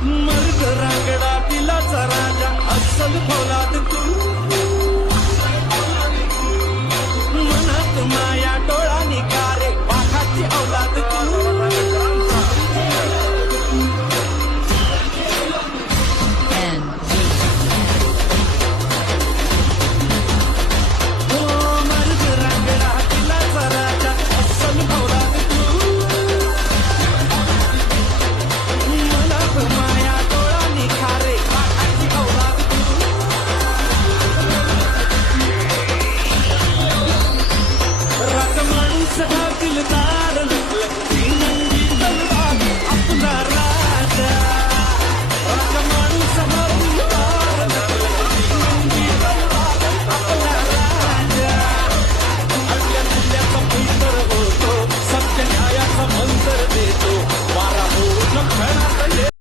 My सदा दिल